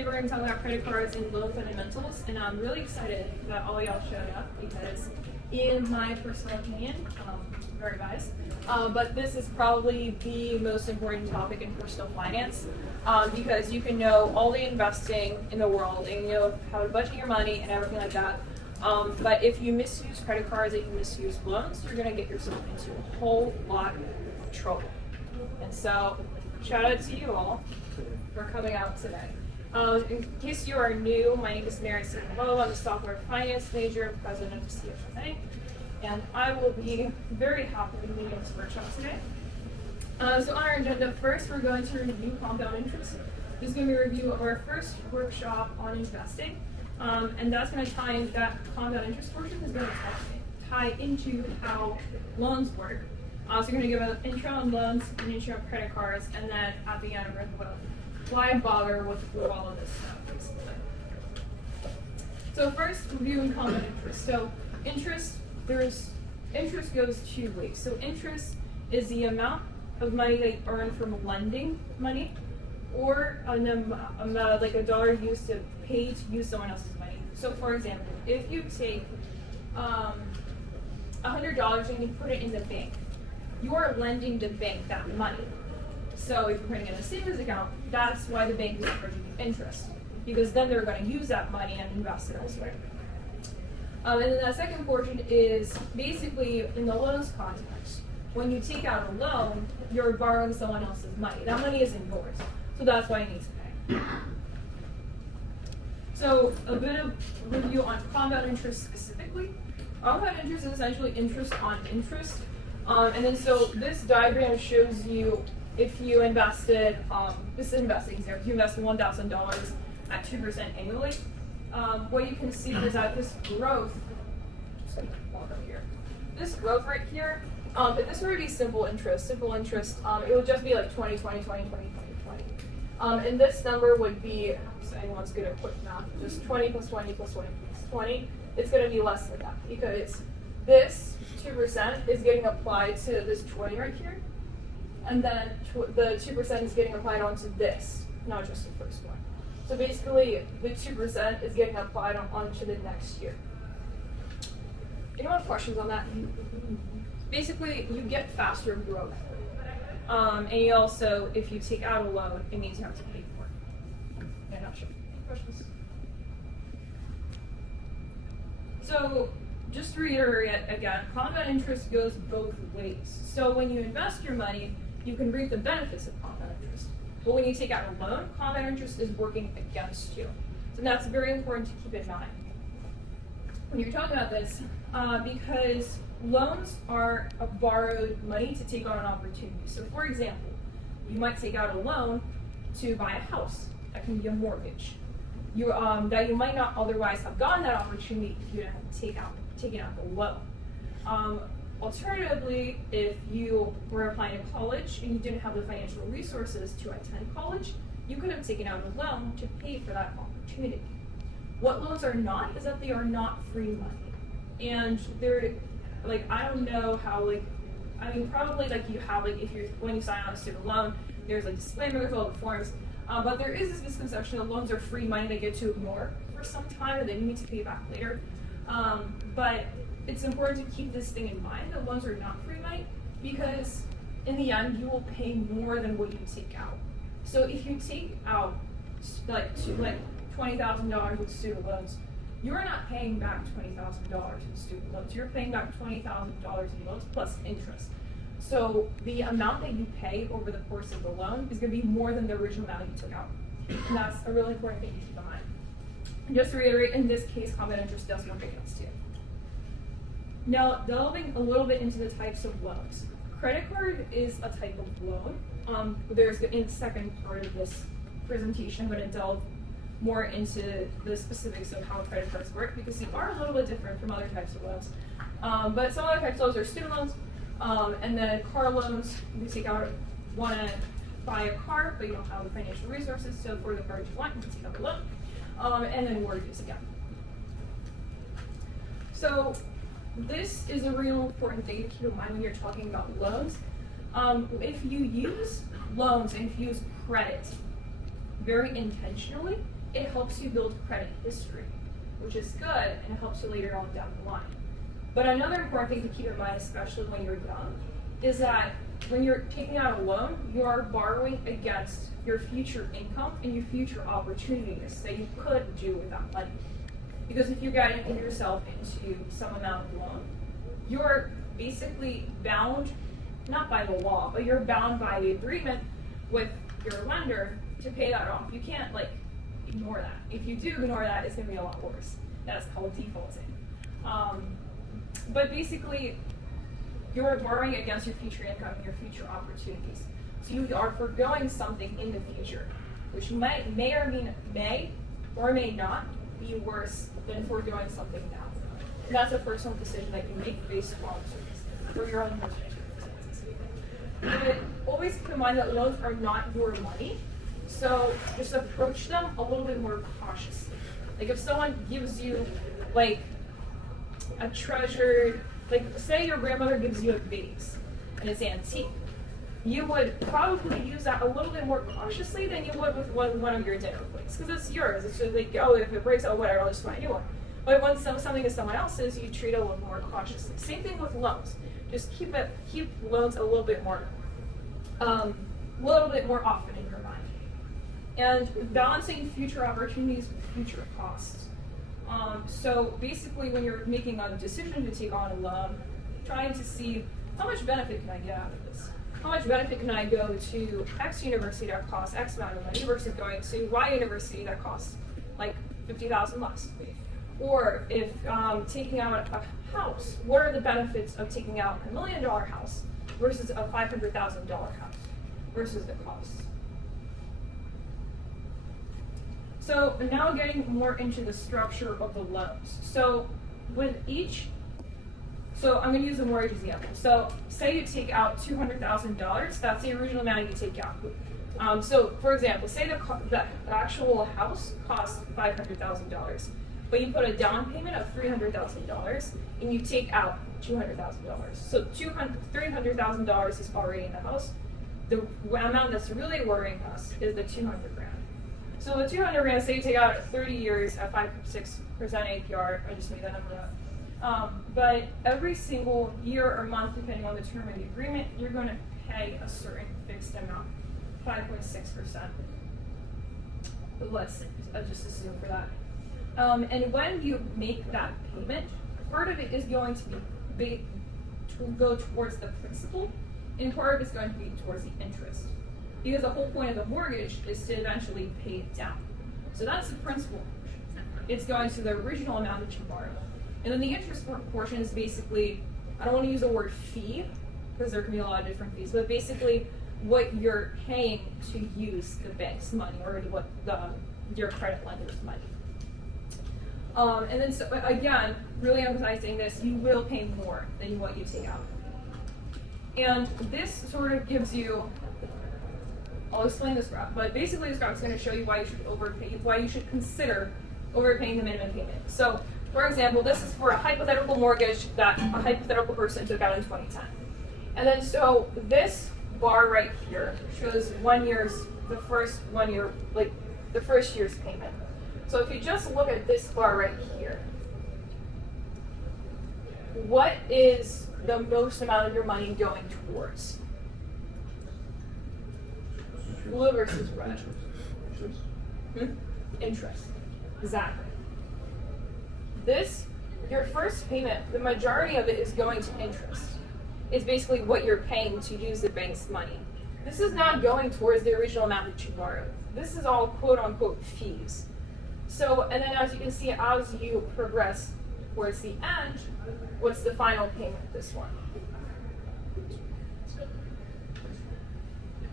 today we're going to talk about credit cards and loan fundamentals, and I'm really excited that all y'all showed up because, in my personal opinion, very biased, but this is probably the most important topic in personal finance because you can know all the investing in the world and you know how to budget your money and everything like that. But if you misuse credit cards and you misuse loans, you're going to get yourself into a whole lot of trouble. And so, shout out to you all for coming out today. In case you are new, my name is Mary Silva. I'm a software finance major and president of CFMA, and I will be very happy to lead this workshop today. So on our agenda, first we're going to review compound interest. This is going to be a review of our first workshop on investing, and that's going to tie in, that compound interest portion is going to tie into how loans work. So you're going to give an intro on loans, an intro on credit cards, and then at the end we're going to go, why bother with all of this stuff, basically. So first, reviewing compound interest. So interest goes two ways. So interest is the amount of money that you earn from lending money, or an amount like a dollar used to pay to use someone else's money. So for example, if you take $100 and you put it in the bank, you are lending the bank that money. So if you're putting it in a savings account, that's why the bank is charging you interest, because then they're going to use that money and invest it elsewhere. And then the second portion is basically in the loans context. When you take out a loan, you're borrowing someone else's money. That money isn't yours, so that's why you need to pay. So a bit of review on compound interest specifically. Compound interest is essentially interest on interest. And then so this diagram shows you if you invested, this is investing here, if you invested $1,000 at 2% annually, what you can see is that this growth, just going to walk over here, this growth right here, if this were to be simple interest, it would just be like 20, 20, 20, 20, 20, 20. And this number would be, so anyone's good at quick math, just 20 plus 20 plus 20 plus 20, it's going to be less than that because this 2% is getting applied to this 20 right here, and then the 2% is getting applied onto this, not just the first one. So basically, the 2% is getting applied onto the next year. Anyone have questions on that? Basically, you get faster growth. And you also, if you take out a loan, it means you have to pay for it. Yeah, not sure. Any questions? So, just to reiterate again, compound interest goes both ways. So when you invest your money, you can reap the benefits of compound interest. But when you take out a loan, compound interest is working against you. So that's very important to keep in mind when you're talking about this, because loans are a borrowed money to take on an opportunity. So for example, you might take out a loan to buy a house. That can be a mortgage. That you might not otherwise have gotten that opportunity if you didn't have taken out the loan. Alternatively, if you were applying to college and you didn't have the financial resources to attend college, you could have taken out a loan to pay for that opportunity. What loans are not is that they are not free money. And they're, like, I don't know how, probably you have, when you sign on a student loan, there's a disclaimer, there's all the forms, but there is this misconception that loans are free money they get to ignore for some time and then you need to pay back later. But it's important to keep this thing in mind that loans are not free money because in the end you will pay more than what you take out. So if you take out $20,000 with student loans, you're not paying back $20,000 in student loans. You're paying back $20,000 in loans plus interest. So the amount that you pay over the course of the loan is going to be more than the original amount you took out. And that's a really important thing to keep in mind. Just to reiterate, in this case, compound interest does work against you. Now, delving a little bit into the types of loans. Credit card is a type of loan. In the second part of this presentation, I'm going to delve more into the specifics of how credit cards work because they are a little bit different from other types of loans. But some other types of loans are student loans, and then car loans. You want to buy a car, but you don't have the financial resources, so for the car you want, you can take out a loan. And then mortgages again. So this is a real important thing to keep in mind when you're talking about loans. If you use loans and if you use credit very intentionally, it helps you build credit history, which is good, and it helps you later on down the line. But another important thing to keep in mind, especially when you're young, is that when you're taking out a loan, you are borrowing against your future income and your future opportunities that you could do with that money. Because if you're getting yourself into some amount of loan, you're basically bound, not by the law, but you're bound by the agreement with your lender to pay that off. You can't ignore that. If you do ignore that, it's going to be a lot worse. That's called defaulting. But basically, you're borrowing against your future income and your future opportunities. So you are foregoing something in the future, which may or may not be worse than foregoing something now. And that's a personal decision that you make based on for your own personal circumstances. But always keep in mind that loans are not your money, so just approach them a little bit more cautiously. If someone gives you a treasured, say your grandmother gives you a vase and it's antique, you would probably use that a little bit more cautiously than you would with one of your dinner plates, because it's yours. It's just if it breaks, whatever, I'll just buy a new one. But when something is someone else's, you treat it a little more cautiously. Same thing with loans. Just keep loans a little bit more often in your mind. And balancing future opportunities with future costs. So basically, when you're making a decision to take on a loan, trying to see how much benefit can I get out of this? How much benefit can I go to X university that costs X amount of money versus going to Y university that costs $50,000 less? Or if taking out a house, what are the benefits of taking out $1 million house versus a $500,000 house versus the costs? So now getting more into the structure of the loans. So I'm going to use a mortgage example. So say you take out $200,000, that's the original amount you take out. So for example, say the actual house costs $500,000, but you put a down payment of $300,000 and you take out $200,000. So $300,000 is already in the house. The amount that's really worrying us is the $200,000. So the $200,000, say you take out 30 years at 5.6% APR. I just made that number up. But every single year or month, depending on the term of the agreement, you're going to pay a certain fixed amount, 5.6%. Let's just assume for that. And when you make that payment, part of it is going to go towards the principal, and part of it is going to be towards the interest. Because the whole point of the mortgage is to eventually pay it down. So that's the principal portion. It's going to the original amount that you borrowed. And then the interest portion is basically, I don't want to use the word fee, because there can be a lot of different fees, but basically what you're paying to use the bank's money or your credit lender's money. And then, so again, really emphasizing this, you will pay more than what you take out. And this sort of gives you, I'll explain this graph, but basically this graph is going to show you why you should consider overpaying the minimum payment. So, for example, this is for a hypothetical mortgage that a hypothetical person took out in 2010. And then so this bar right here shows the first year's payment. So if you just look at this bar right here, what is the most amount of your money going towards? Blue versus red. Interest. Exactly. Your first payment, the majority of it is going to interest. It's basically what you're paying to use the bank's money. This is not going towards the original amount that you borrowed. This is all quote-unquote fees. So, and then as you can see, as you progress towards the end, what's the final payment, this one?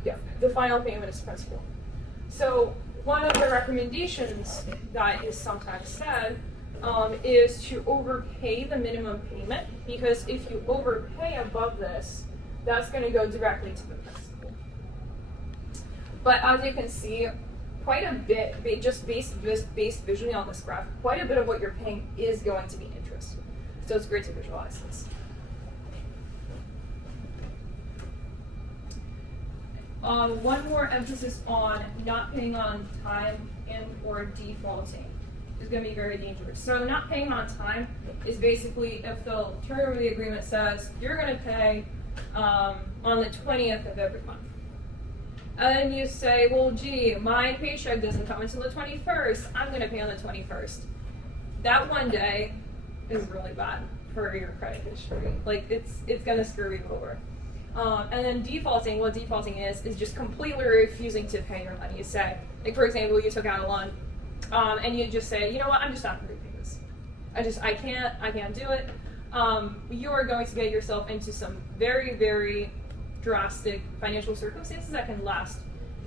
Yeah, the final payment is principal. So one of the recommendations that is sometimes said is to overpay the minimum payment, because if you overpay above this, that's going to go directly to the principal. But as you can see, quite a bit, just based visually on this graph, quite a bit of what you're paying is going to be interest. So it's great to visualize this. One more emphasis on not paying on time and or defaulting is going to be very dangerous. So not paying on time is basically if the term of the agreement says you're going to pay on the 20th of every month. And then you say, well, gee, my paycheck doesn't come until the 21st. I'm going to pay on the 21st. That one day is really bad for your credit history. Like, it's going to screw you over. And then defaulting, what defaulting is just completely refusing to pay your money. You say, like, for example, you took out a loan, and you just say, you know what, I'm just not going to repay this. I can't do it. You are going to get yourself into some very, very drastic financial circumstances that can last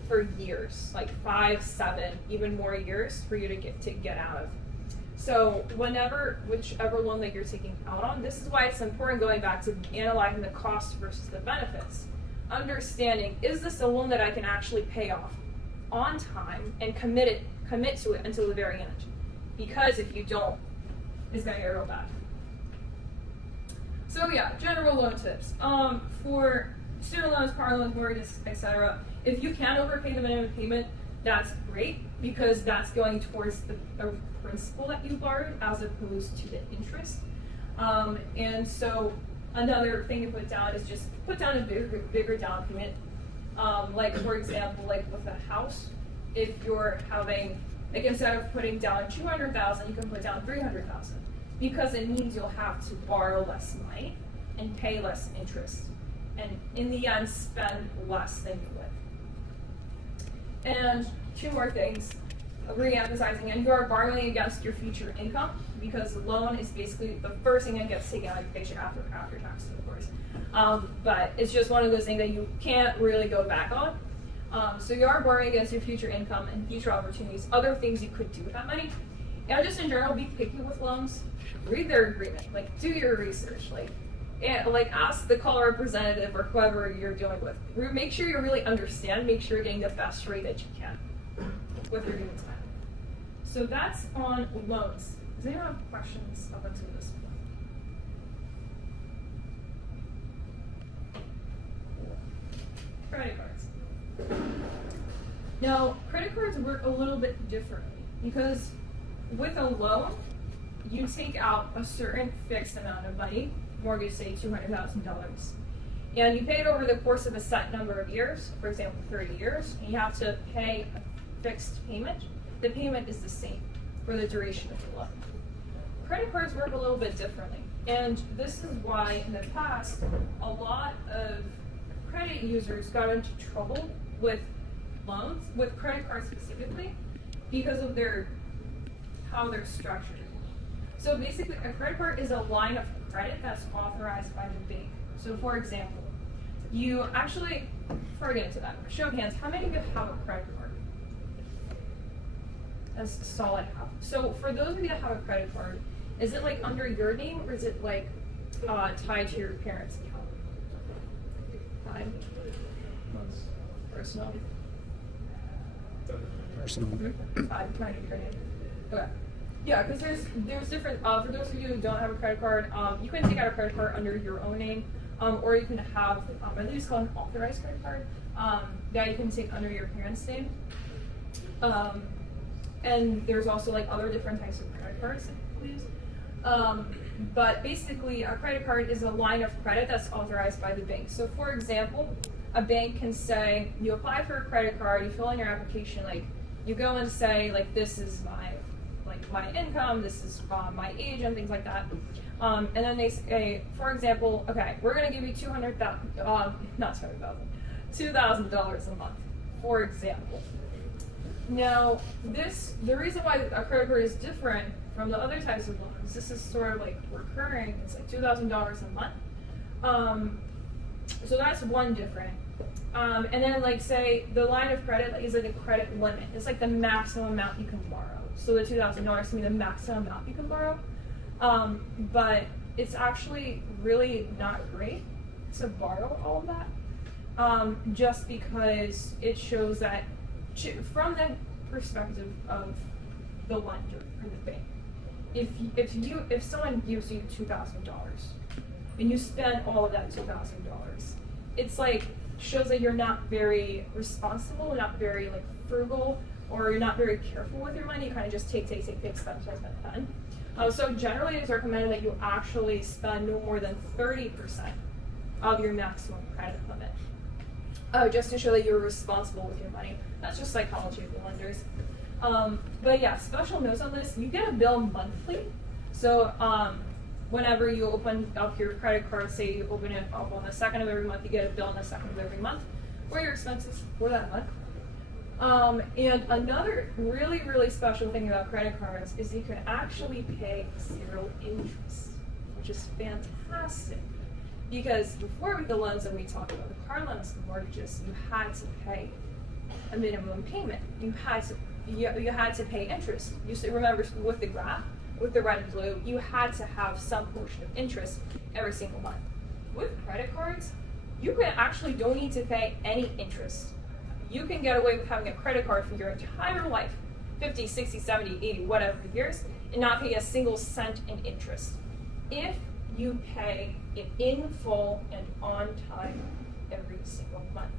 for years, like 5, 7, even more years for you to get out of. So whichever loan that you're taking out on, this is why it's important going back to analyzing the cost versus the benefits. Understanding, is this a loan that I can actually pay off on time and commit to it until the very end? Because if you don't, it's going to get real bad. So yeah, general loan tips. For student loans, car loans, mortgages, etc. If you can overpay the minimum payment, that's great because that's going towards the principal that you borrowed as opposed to the interest. And so another thing to put down is just put down a bigger down payment. Like for example, like with a house, if you're having, like instead of putting down $200,000, you can put down $300,000 because it means you'll have to borrow less money and pay less interest. And in the end, spend less than you would. And 2 more things, re-emphasizing, and you are borrowing against your future income because the loan is basically the first thing that gets taken out of your paycheck after taxes, of course. But it's just one of those things that you can't really go back on. So you are borrowing against your future income and future opportunities, other things you could do with that money. And just in general, be picky with loans. Read their agreement, like do your research, and ask the call representative or whoever you're dealing with. Make sure you really understand, make sure you're getting the best rate that you can with your doing time. So that's on loans. Does anyone have questions up until this point? Credit cards. Now, credit cards work a little bit differently because with a loan, you take out a certain fixed amount of money, mortgage say $200,000, and you pay it over the course of a set number of years, for example 30 years, and you have to pay a fixed payment. The payment is the same for the duration of the loan. Credit cards work a little bit differently, and this is why in the past a lot of credit users got into trouble with loans, with credit cards specifically, because of how they're structured. So basically, a credit card is a line of credit that's authorized by the bank. So for example, you actually, before I get into that, show of hands, how many of you have a credit card? That's a solid half. So for those of you that have a credit card, is it like under your name or is it like tied to your parents' account? Tied. Personal. Personal. Tied to your name. Okay. Yeah, because there's different, for those of you who don't have a credit card, you can take out a credit card under your own name, or you can have, I believe it's called an authorized credit card, that you can take under your parents' name. And there's also like other different types of credit cards that people use. But basically, a credit card is a line of credit that's authorized by the bank. So for example, a bank can say, you apply for a credit card, you fill in your application, like you go and say, like this is my income, this is my age, and things like that. And then they say, for example, okay, we're going to give you $2,000 a month, for example. Now, the reason why a credit card is different from the other types of loans, this is sort of like recurring, it's like $2,000 a month. So that's one different. And then like say the line of credit is like a credit limit. It's like the maximum amount you can borrow. So the $2,000 can be the maximum amount you can borrow. But it's actually really not great to borrow all of that. Just because it shows that from the perspective of the lender or the bank, if someone gives you $2,000 and you spend all of that $2,000, it's like shows that you're not very responsible, not very like frugal, or you're not very careful with your money, you kind of just take, spend. So generally it's recommended that you actually spend no more than 30% of your maximum credit limit. Just to show that you're responsible with your money. That's just psychology of the lenders. But yeah, special notes on this, you get a bill monthly. So whenever you open up your credit card, say you open it up on the 2nd of every month, you get a bill on the 2nd of every month for your expenses for that month. And another really, really special thing about credit cards is you can actually pay 0 interest, which is fantastic. Because before with the loans that we talked about, the car loans, the mortgages, you had to pay a minimum payment. You had to pay interest. You still remember with the graph, with the red and blue, you had to have some portion of interest every single month. With credit cards, you actually don't need to pay any interest. You can get away with having a credit card for your entire life, 50, 60, 70, 80, whatever years, and not pay a single cent in interest. If you pay it in full and on time every single month.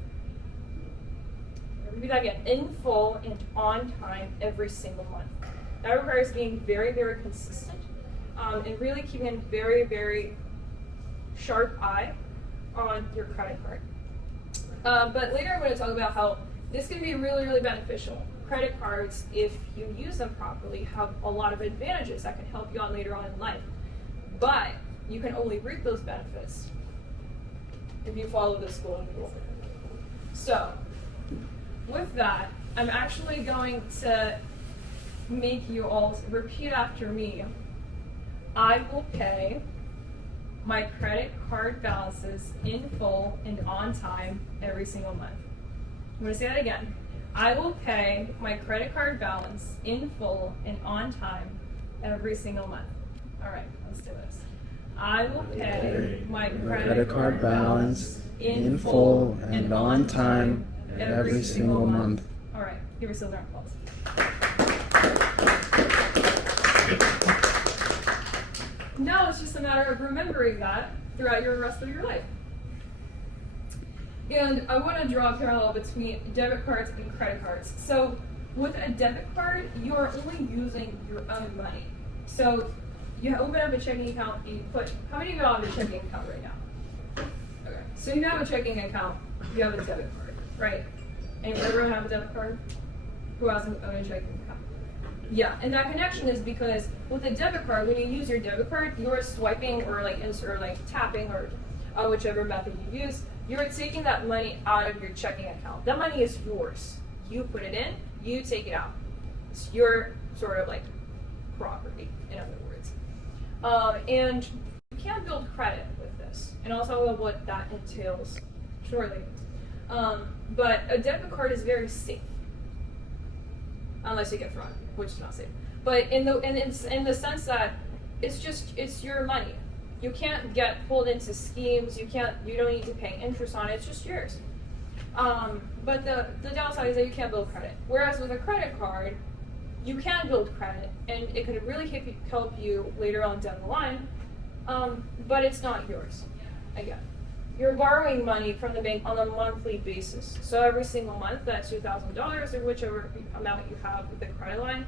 I'll repeat that again, in full and on time every single month. That requires being very, very consistent and really keeping a very, very sharp eye on your credit card. But later I'm going to talk about how this can be really, really beneficial. Credit cards, if you use them properly, have a lot of advantages that can help you on later on in life. But you can only reap those benefits if you follow the school rule. So, with that, I'm actually going to make you all repeat after me. I will pay my credit card balances in full and on time every single month. I'm going to say that again. I will pay my credit card balance in full and on time every single month. All right, let's do this. I will pay my credit card balance in full and on time every single month. All right, give yourselves a round of applause. Now it's just a matter of remembering that throughout your rest of your life. And I want to draw a parallel between debit cards and credit cards. So with a debit card, you are only using your own money. So you open up a checking account and you put, how many of you have a checking account right now? Okay, so you have a checking account, you have a debit card, right? And everyone have a debit card? Who hasn't owned a checking account? Yeah, and that connection is because with a debit card, when you use your debit card, you're swiping or tapping or whichever method you use, you're taking that money out of your checking account. That money is yours. You put it in, you take it out. It's your sort of like property, in other words. And you can build credit with this, and I'll talk about what that entails shortly. But a debit card is very safe, unless you get fraud, which is not safe. But in the sense that it's your money. You can't get pulled into schemes. You don't need to pay interest on it. It's just yours. But the downside is that you can't build credit. Whereas with a credit card, you can build credit, and it could really help you later on down the line. But it's not yours. Again, you're borrowing money from the bank on a monthly basis. So every single month, that's $2,000 or whichever amount you have with the credit line.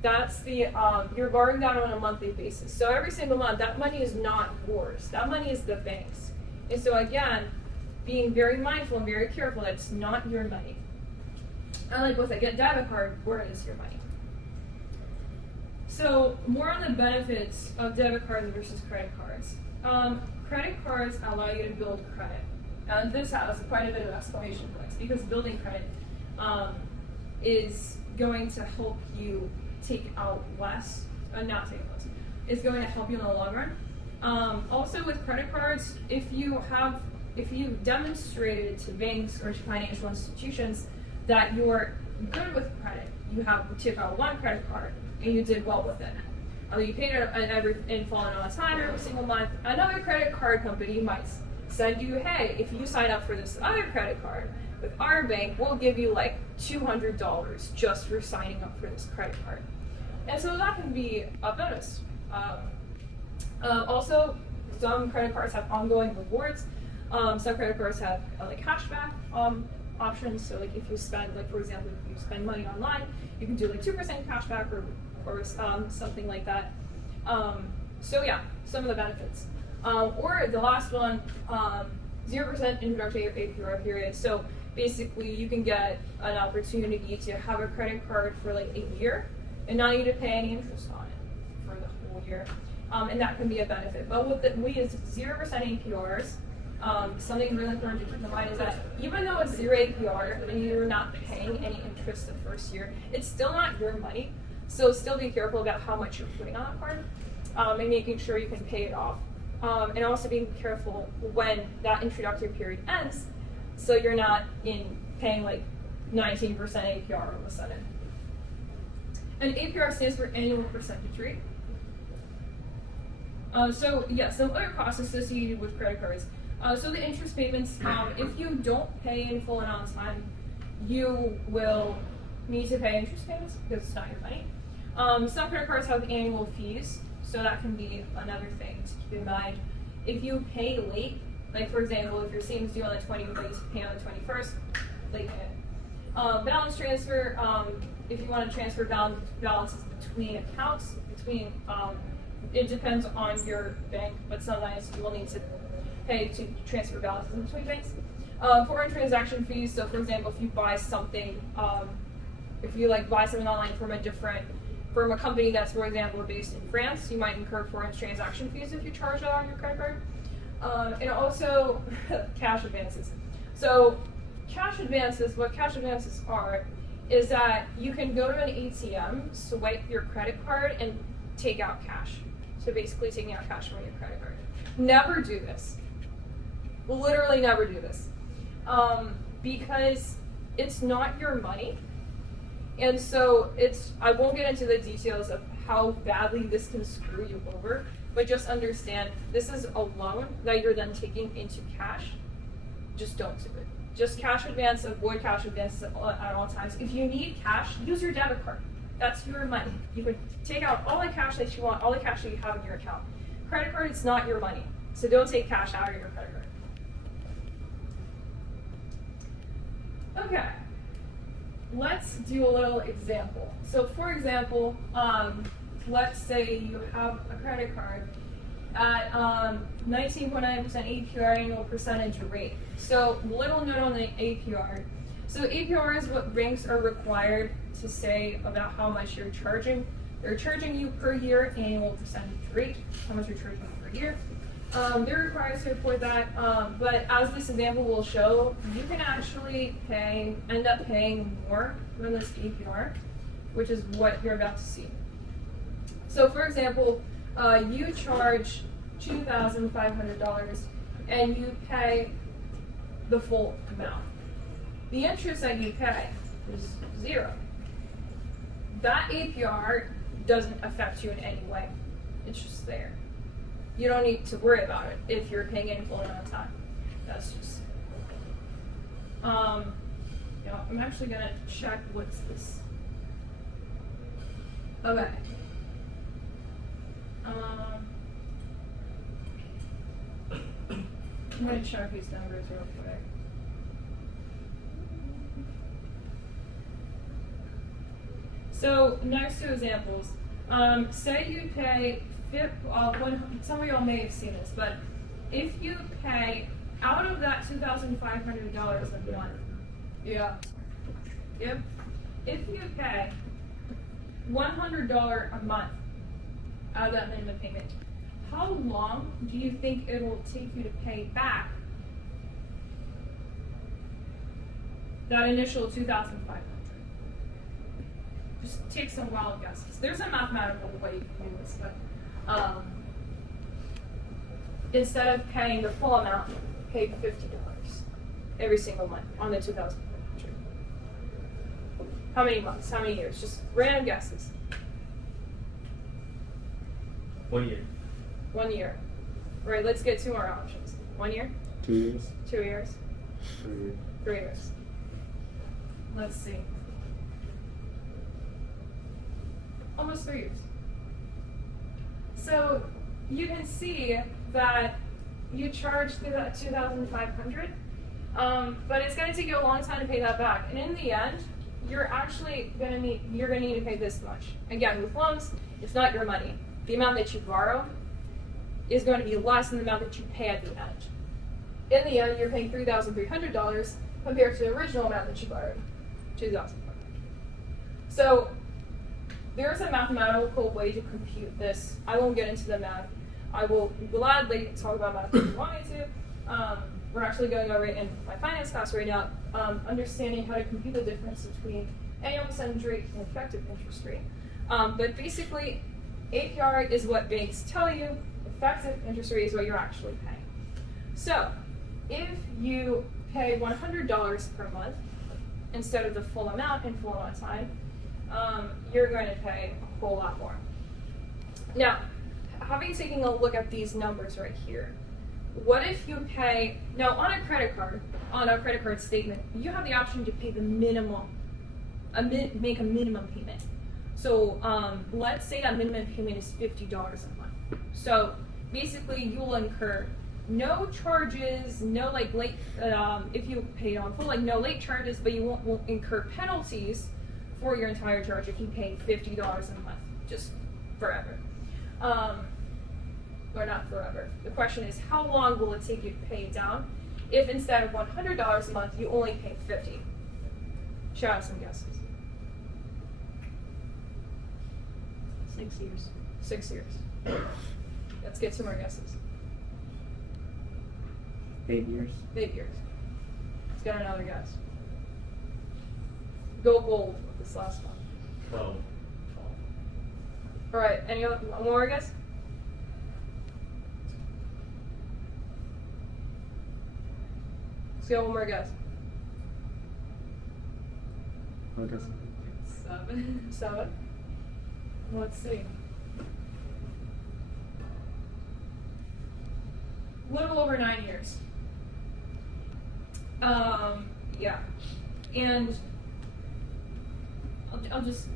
That's you're borrowing that on a monthly basis. So every single month, that money is not yours. That money is the bank's. And so again, being very mindful and very careful that it's not your money. Unlike with a debit card, where it is your money. So more on the benefits of debit cards versus credit cards. Credit cards allow you to build credit. And this has quite a bit of exclamation points because building credit is going to help you take out less, not take less. It's going to help you in the long run. Also with credit cards, if you demonstrated to banks or to financial institutions that you're good with credit, you took out one credit card and you did well with it. You paid it in full and on time every single month. Another credit card company might send you, hey, if you sign up for this other credit card with our bank, we'll give you like $200 just for signing up for this credit card. And so that can be a bonus. Also, some credit cards have ongoing rewards. Some credit cards have like cashback options. So like if you spend, like for example, if you spend money online, you can do like 2% cash back or something like that. So yeah, some of the benefits. Or the last one, 0% introductory APR period. So basically you can get an opportunity to have a credit card for like a year and not need to pay any interest on it for the whole year. And that can be a benefit. But what we use 0% APRs, something really important to keep in mind is that even though it's 0 APR and you're not paying any interest the first year, it's still not your money. So still be careful about how much you're putting on a card and making sure you can pay it off. And also being careful when that introductory period ends, so you're not paying like 19% APR all of a sudden. And APR stands for annual percentage rate. So yeah, some other costs associated with credit cards. So the interest payments, if you don't pay in full and on time, you will need to pay interest payments because it's not your money. Some credit cards have annual fees, so that can be another thing to keep in mind. If you pay late, like for example, if your savings due on the 20th, but you pay on the 21st, late payment. Balance transfer, if you want to transfer balances between accounts, it depends on your bank, but sometimes you will need to pay to transfer balances in between banks. Foreign transaction fees, so for example, if you buy something, if you like buy something online from a company that's, for example, based in France, you might incur foreign transaction fees if you charge that on your credit card. And also cash advances. So what cash advances are, is that you can go to an ATM, swipe your credit card, and take out cash. So basically taking out cash from your credit card. Never do this. Literally never do this. Because it's not your money. And so I won't get into the details of how badly this can screw you over, but just understand this is a loan that you're then taking into cash. Just don't do it. Just cash advance, avoid cash advances at all times. If you need cash, use your debit card. That's your money. You can take out all the cash that you want, all the cash that you have in your account. Credit card, it's not your money. So don't take cash out of your credit card. Okay. Let's do a little example. So for example, let's say you have a credit card at 19.9% APR annual percentage rate. So little note on the APR. So APR is what banks are required to say about how much you're charging. They're charging you per year annual percentage rate, how much you're charging per year. They're required to report that, but as this example will show, you can actually end up paying more than this APR, which is what you're about to see. So for example, you charge $2,500 and you pay the full amount. The interest that you pay is 0. That APR doesn't affect you in any way. It's just there. You don't need to worry about it if you're paying in full and on time. That's just, I'm actually gonna check what's this. Okay. I'm gonna check these numbers real quick. So next two examples. Say you pay, some of y'all may have seen this, but if you pay out of that $2,500 a month, if you pay $100 a month out of that minimum payment, how long do you think it will take you to pay back that initial $2,500? Just take some wild guesses. There's a mathematical way you can do this, but instead of paying the full amount, pay $50 every single month on the $2,500. How many months? How many years? Just random guesses. 1 year. 1 year. All right, let's get two more options. 1 year? 2 years. 2 years? 3 years. 3 years. Let's see. Almost 3 years. So you can see that you charge through that $2,500. But it's going to take you a long time to pay that back. And in the end, you're going to need to pay this much. Again, with loans, it's not your money. The amount that you borrow is going to be less than the amount that you pay at the end. In the end, you're paying $3,300 compared to the original amount that you borrowed, $2,500. So there's a mathematical way to compute this. I won't get into the math. I will gladly talk about math if you want me to. We're actually going over it in my finance class right now, understanding how to compute the difference between annual percentage rate and effective interest rate. But basically, APR is what banks tell you. Effective interest rate is what you're actually paying. So, if you pay $100 per month instead of the full amount in full amount of time, you're going to pay a whole lot more. Now, having taken a look at these numbers right here, what if you pay, now on a credit card statement, you have the option to pay the minimum, make a minimum payment. So let's say that minimum payment is $50 a month. So basically you'll incur no charges, no like late, if you pay on full, like no late charges, but you won't incur penalties for your entire charge if you pay $50 a month, just forever. Or not forever. The question is, how long will it take you to pay it down if instead of $100 a month, you only pay $50? Shout out some guesses. 6 years. 6 years. Let's get some more guesses. 8 years. 8 years. Let's get another guess. Go bold with this last one. 12. All right, any other, one more guess? Let's get one more guess. What is it? 7. 7? Let's see. A little over 9 years. Yeah. And I'll just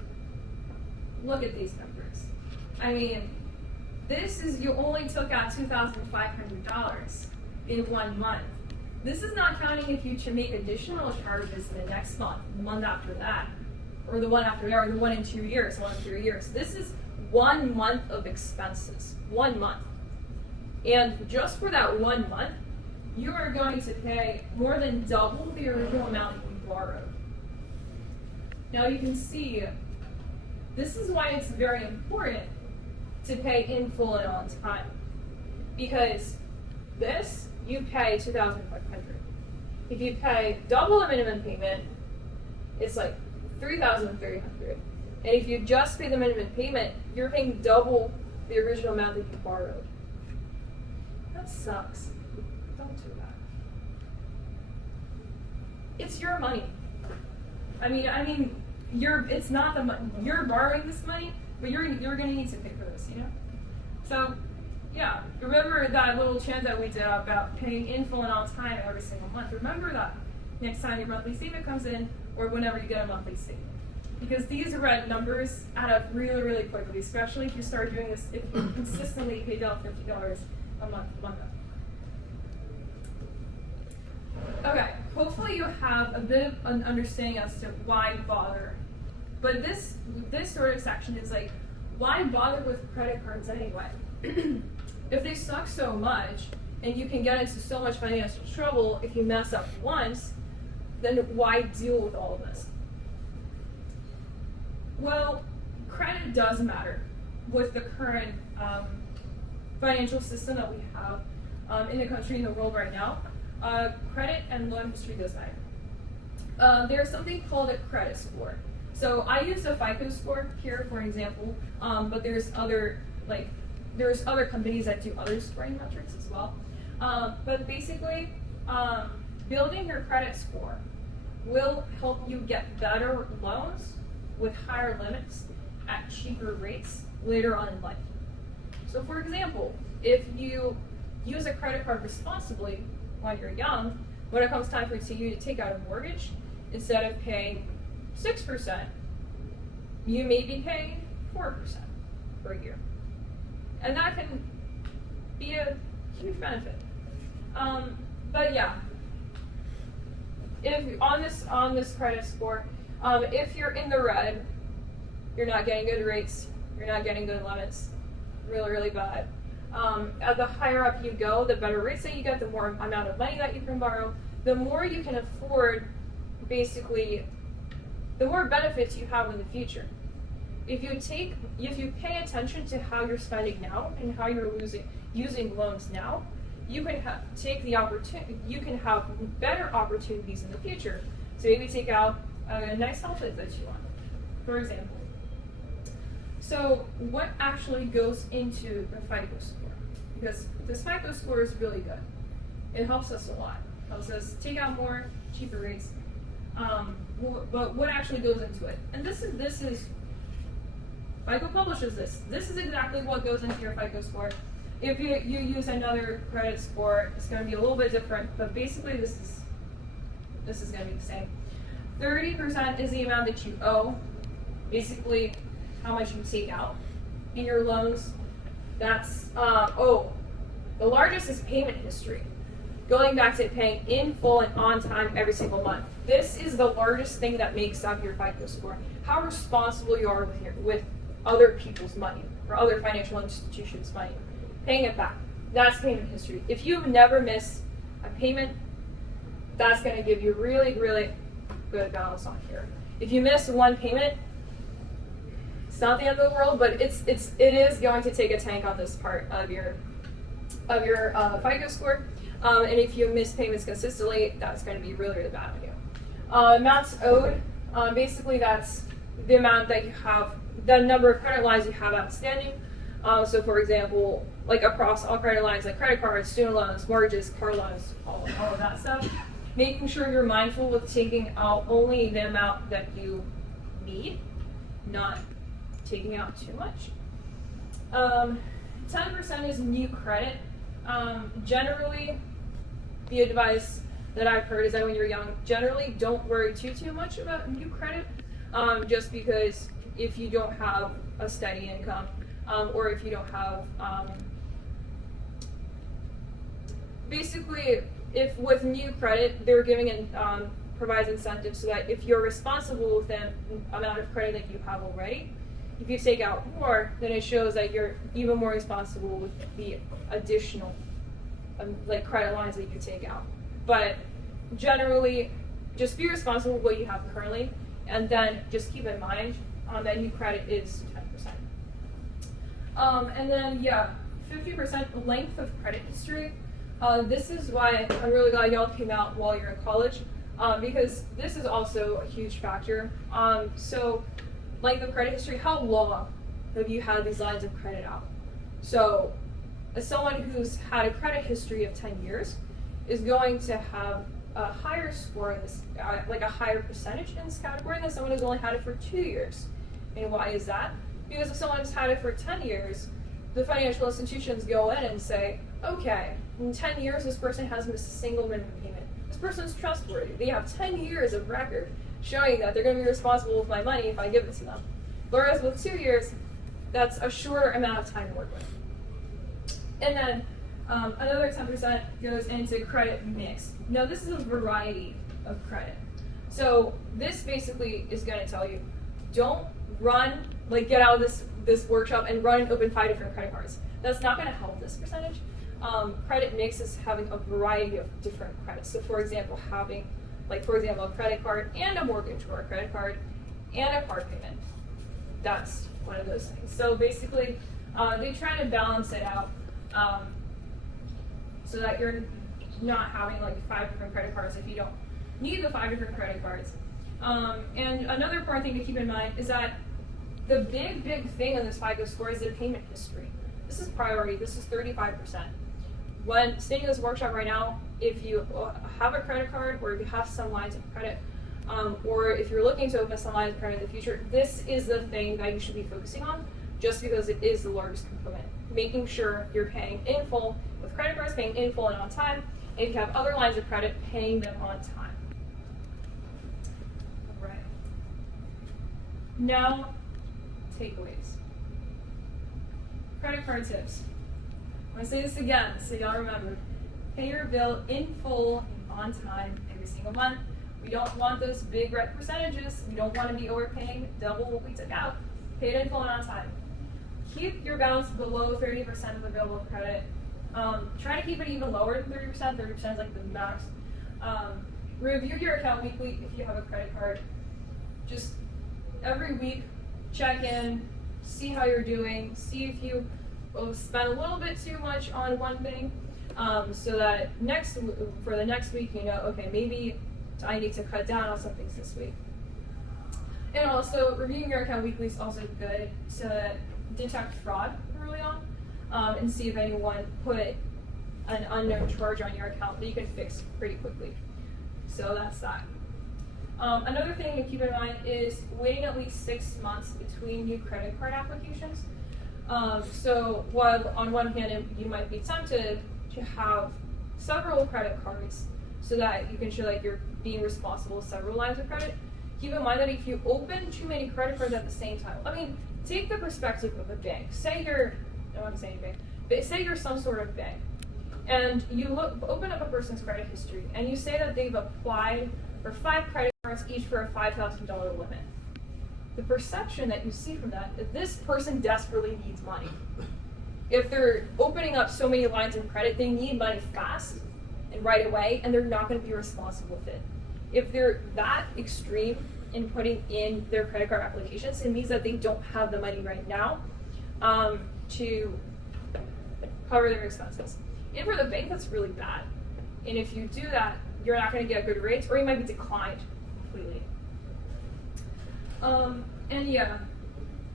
look at these numbers. I mean, this is, you only took out $2,500 in 1 month. This is not counting if you should make additional charges the next month, the month after that, or the one after that, or the one in 2 years, 1 in 3 years. This is 1 month of expenses, 1 month. And just for that 1 month, you are going to pay more than double the original amount that you borrowed. Now you can see, this is why it's very important to pay in full and on time. Because this, you pay $2,500. If you pay double the minimum payment, it's like $3,300. And if you just pay the minimum payment, you're paying double the original amount that you borrowed. That sucks. Don't do that. It's your money. I mean, it's not the money. You're borrowing this money, but you're gonna need to pay for this, you know? So, yeah, remember that little chant that we did about paying in full and on time every single month. Remember that next time your monthly statement comes in, or whenever you get a monthly statement. Because these red numbers add up really, really quickly, especially if you start doing this, if you consistently pay down $50 a month. Okay, hopefully you have a bit of an understanding as to why bother. But this sort of section is like, why bother with credit cards anyway? If they suck so much, and you can get into so much financial trouble if you mess up once, then why deal with all of this? Well, credit does matter with the current financial system that we have in the country and the world right now. Credit and loan history does matter. There's something called a credit score. So I use a Fico Score here, for example, but there's other companies that do other scoring metrics as well. But basically, building your credit score will help you get better loans with higher limits at cheaper rates later on in life. So for example, if you use a credit card responsibly when you're young, when it comes time for you to take out a mortgage, instead of paying 6%, you may be paying 4% per year. And that can be a huge benefit. But yeah, if on this credit score, if you're in the red, you're not getting good rates, you're not getting good limits, really, really bad. The higher up you go, the better rates that you get, the more amount of money that you can borrow, the more you can afford, basically, the more benefits you have in the future. If you pay attention to how you're spending now and how you're using loans now, you can take the opportunity. You can have better opportunities in the future. So maybe take out a nice outfit that you want, for example. So what actually goes into the FICO score? Because this FICO score is really good. It helps us a lot. It helps us take out more, cheaper rates. But what actually goes into it? And this is FICO publishes this. This is exactly what goes into your FICO score. If you use another credit score, it's going to be a little bit different, but basically this is going to be the same. 30% is the amount that you owe, basically how much you take out in your loans. That's, the largest is payment history. Going back to paying in full and on time every single month. This is the largest thing that makes up your FICO score. How responsible you are with other people's money or other financial institutions' money. Paying it back. That's payment history. If you never miss a payment, that's going to give you really, really good balance on here. If you miss one payment, it's not the end of the world, but it is going to take a tank on this part of your FICO score. And if you miss payments consistently, that's going to be really, really bad on you. Amounts owed, basically that's the amount that you have, the number of credit lines you have outstanding. So for example, like across all credit lines, like credit cards, student loans, mortgages, car loans, all of that stuff. Making sure you're mindful with taking out only the amount that you need, not taking out too much. 10% is new credit. Generally, the advice that I've heard is that when you're young, generally don't worry too much about new credit, just because if you don't have a steady income, or if you don't have, basically, if with new credit, they're giving provides incentives so that if you're responsible with the amount of credit that you have already, if you take out more, then it shows that you're even more responsible with the additional like credit lines that you take out. But generally, just be responsible with what you have currently, and then just keep in mind that new credit is 10%. And then 50% length of credit history. This is why I'm really glad y'all came out while you're in college, because this is also a huge factor. So length of credit history, how long have you had these lines of credit out? So as someone who's had a credit history of 10 years is going to have a higher score in this, like a higher percentage in this category than someone who's only had it for 2 years. And why is that? Because if someone's had it for 10 years, the financial institutions go in and say, okay, in 10 years this person hasn't missed a single minimum payment. This person's trustworthy. They have 10 years of record showing that they're going to be responsible with my money if I give it to them. Whereas with 2 years, that's a shorter amount of time to work with. And then another 10% goes into credit mix. Now this is a variety of credit. So this basically is going to tell you, don't run, like get out of this workshop and run and open 5 different credit cards. That's not going to help this percentage. Credit mix is having a variety of different credits. So for example, having, like for example, a credit card and a mortgage, or a credit card and a car payment. That's one of those things. So basically, they try to balance it out so that you're not having like 5 different credit cards if you don't need the 5 different credit cards. And another important thing to keep in mind is that the big thing in this FICO score is the payment history. This is priority. This is 35%. When staying in this workshop right now, if you have a credit card or if you have some lines of credit, or if you're looking to open some lines of credit in the future, this is the thing that you should be focusing on, just because it is the largest component. Making sure you're paying in full with credit cards, paying in full and on time, and if you have other lines of credit, paying them on time. All right. Now, takeaways. Credit card tips. I'm going to say this again so y'all remember. Pay your bill in full and on time every single month. We don't want those big red percentages. We don't want to be overpaying double what we took out. Pay it in full and on time. Keep your balance below 30% of available credit. Try to keep it even lower than 30%. 30% is like the max. Review your account weekly if you have a credit card. Just every week, check in, see how you're doing, see if you spent a little bit too much on one thing, so that for the next week, you know, okay, maybe I need to cut down on some things this week. And also, reviewing your account weekly is also good to detect fraud early on, and see if anyone put an unknown charge on your account that you can fix pretty quickly. So that's that. Another thing to keep in mind is waiting at least 6 months between new credit card applications. So while on one hand you might be tempted to have several credit cards so that you can show that you're being responsible with several lines of credit, keep in mind that if you open too many credit cards at the same time, I mean, take the perspective of a bank. Say you're, I don't want to say anything, but say you're some sort of bank, and you open up a person's credit history, and you say that they've applied for 5 credit cards, each for a $5,000 limit. The perception that you see from that is this person desperately needs money. If they're opening up so many lines of credit, they need money fast and right away, and they're not going to be responsible with it. If they're that extreme in putting in their credit card applications, it means that they don't have the money right now to cover their expenses. And for the bank, that's really bad. And if you do that, you're not going to get good rates, or you might be declined completely. And yeah,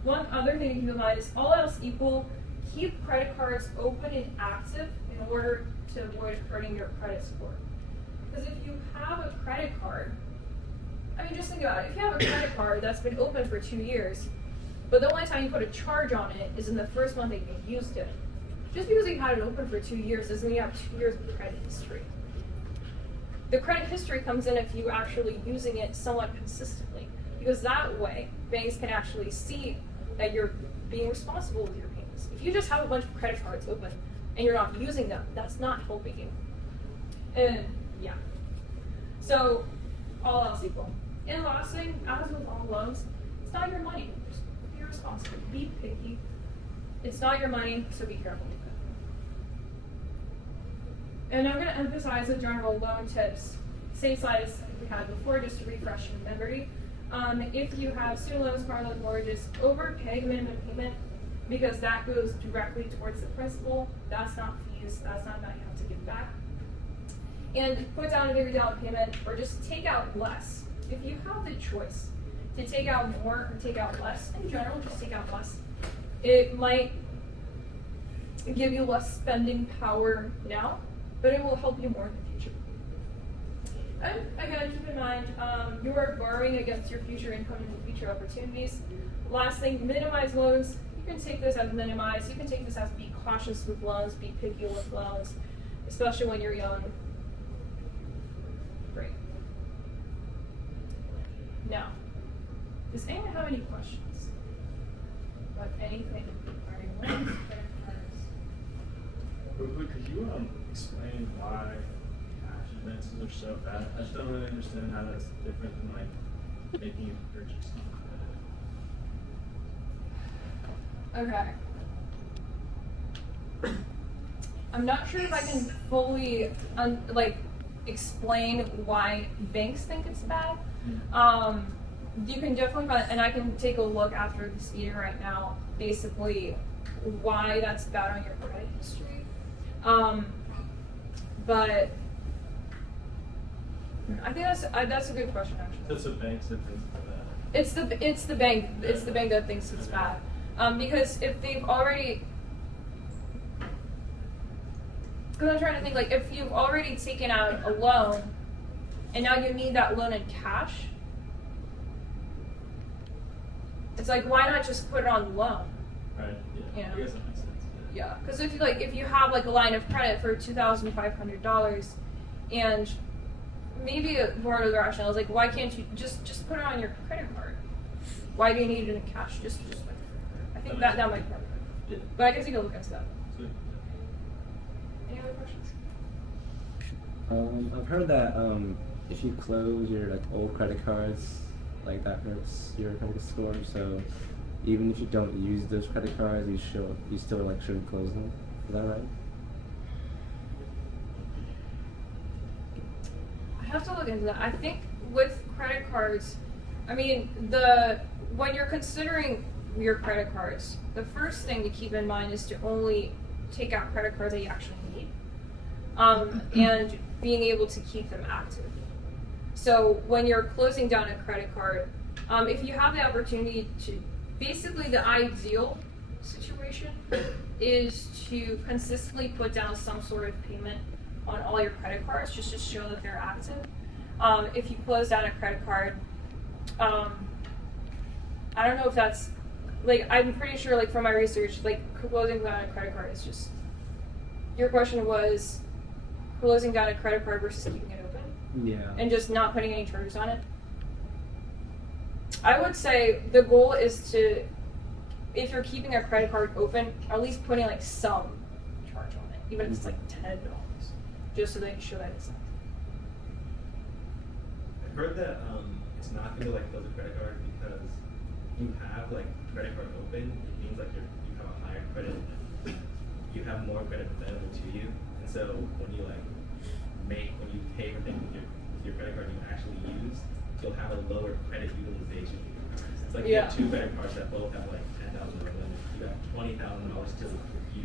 one other thing to keep in mind is, all else equal, keep credit cards open and active in order to avoid hurting your credit score. Because if you have a credit card, I mean, just think about it. If you have a credit card that's been open for 2 years, but the only time you put a charge on it is in the first month that you used it, just because you had it open for 2 years doesn't mean you have 2 years of credit history. The credit history comes in if you're actually using it somewhat consistently, because that way banks can actually see that you're being responsible with your payments. If you just have a bunch of credit cards open and you're not using them, that's not helping you. And yeah, so all else equal. And last thing, as with all loans, it's not your money. Just be responsible. Be picky. It's not your money, so be careful with it. And I'm going to emphasize the general loan tips, same slide as we had before, just to refresh your memory. If you have student loans, car loans, mortgages, overpay minimum payment, because that goes directly towards the principal. That's not fees. That's not money you have to give back. And put down a bigger down payment, or just take out less. If you have the choice to take out more or take out less, in general, just take out less. It might give you less spending power now, but it will help you more in the future. And again, keep in mind, you are borrowing against your future income and future opportunities. Last thing, minimize loans. You can take this as minimize. You can take this as be cautious with loans, be picky with loans, especially when you're young. Great. Now, does anyone have any questions about anything regarding loans, credit cards? Real quick, could you explain why cash advances are so bad? I just don't really understand how that's different than like making a purchase on credit. Okay. I'm not sure if I can fully explain why banks think it's bad. You can definitely find, and I can take a look after this meeting right now, basically why that's bad on your credit history. But I think that's a good question, actually. That's what banks that think that. It's the bank that thinks it's bad, because if they've already, because I'm trying to think, like, if you've already taken out a loan and now you need that loan in cash, it's like, why not just put it on loan? Right. Yeah. Yeah. I guess that makes sense. Yeah, because if you have like a line of credit for $2,500, and maybe part of the rationale is like, why can't you just put it on your credit card? Why do you need it in cash? Just like, I think that might be. Yeah. But I can take a look into that. Sweet. Any other questions? I've heard that if you close your like old credit cards, like that hurts your credit score. So even if you don't use those credit cards, you still like shouldn't close them. Is that right? I have to look into that. I think with credit cards, I mean, when you're considering your credit cards, the first thing to keep in mind is to only take out credit cards that you actually need, and being able to keep them active. So when you're closing down a credit card, if you have the opportunity to, basically the ideal situation is to consistently put down some sort of payment on all your credit cards just to show that they're active. If you close down a credit card, I don't know if that's, like, I'm pretty sure, like, from my research, like, closing down a credit card is just, your question was closing down a credit card versus keeping it open? Yeah. And just not putting any charges on it? I would say the goal is to, if you're keeping a credit card open, at least putting like some charge on it, even if it's like $10, just so they can show that it's active. I've heard that it's not going to like close a credit card because you have like credit card open. It means like you have a higher credit, you have more credit available to you, and so when you pay for things with your credit card you actually use, you'll have a lower credit utilization. It's like you have two credit cards that both have like $10,000 limit. You have $20,000 to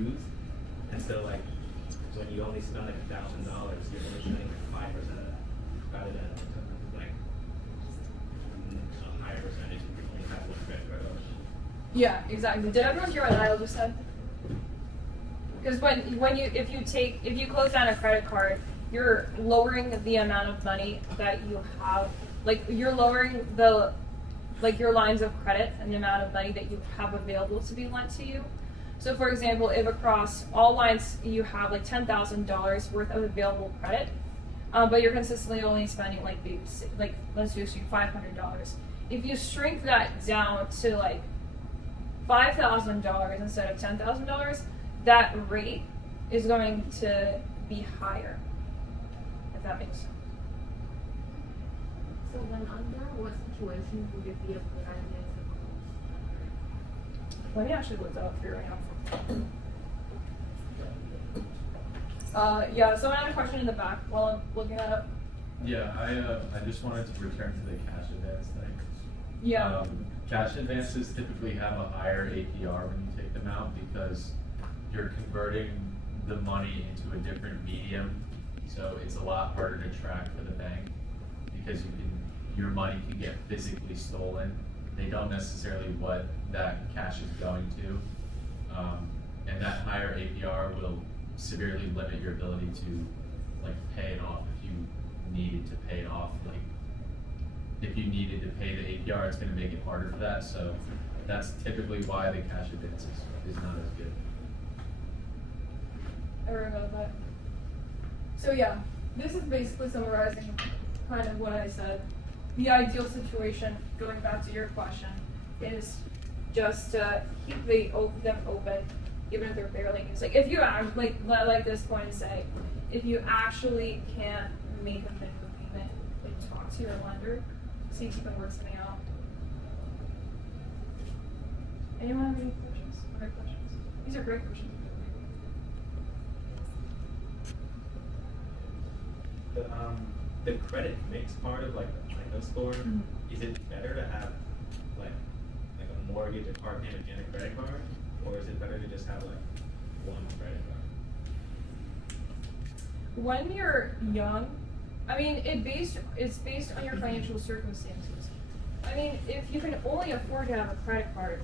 use, and so like when you only spend like $1,000, you're only spending like 5% of that, rather than like a higher percentage if you only have one credit card open. Yeah, exactly. Did everyone hear what Niall just said? Because if you close down a credit card, you're lowering the amount of money that you have. Like, you're lowering your lines of credit and the amount of money that you have available to be lent to you. So for example, if across all lines you have like $10,000 worth of available credit, but you're consistently only spending like let's just do $500. If you shrink that down to like $5,000 instead of $10,000, that rate is going to be higher. If that makes sense. So when under what situation would it be a good idea to close? Let me actually look that up for you right now. Yeah, someone had a question in the back while I'm looking that up. Yeah, I just wanted to return to the cash advance thing. Yeah. Cash advances typically have a higher APR when you take them out because you're converting the money into a different medium, so it's a lot harder to track for the bank because your money can get physically stolen. They don't necessarily what that cash is going to, and that higher APR will severely limit your ability to like pay it off if you needed to pay it off. Like if you needed to pay the APR, it's going to make it harder for that. So that's typically why the cash advance is not as good. I remember that. So yeah, this is basically summarizing kind of what I said. The ideal situation, going back to your question, is just to keep them open, even if they're barely used. Like if you like this point and say, if you actually can't make a minimum payment, then talk to your lender, see if you can work something out. Anyone have any questions? Great questions. These are great questions. The credit mix part of like the Fico score, is it better to have like a mortgage, a car payment, and a credit card, or is it better to just have like one credit card? When you're young, I mean, it's based on your financial circumstances. I mean, if you can only afford to have a credit card,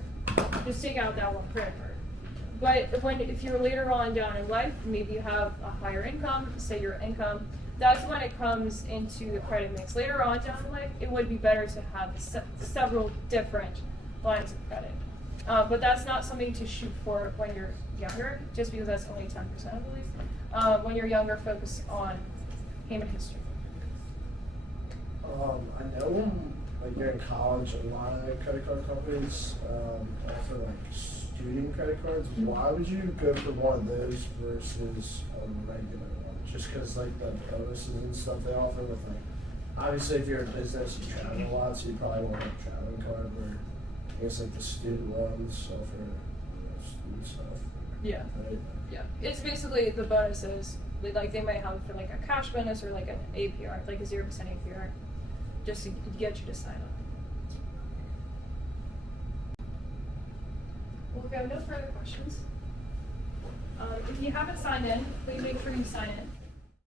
just take out that one credit card. But if you're later on down in life, maybe you have a higher income, say your income, that's when it comes into the credit mix. Later on down in life, it would be better to have several different lines of credit. But that's not something to shoot for when you're younger, just because that's only 10% I believe. When you're younger, focus on payment history. I know like during college, a lot of credit card companies offer like student credit cards. Why would you go for one of those versus a regular one? Just because like the bonuses and stuff they offer with like obviously if you're a business, you travel a lot, so you probably want a traveling card where, I guess like the student loans, so for, student stuff. Yeah. Right? Yeah, it's basically the bonuses, like they might have for like a cash bonus or like an APR, like a 0% APR, just to get you to sign up. Well, if we have no further questions, if you haven't signed in, please make sure you sign in.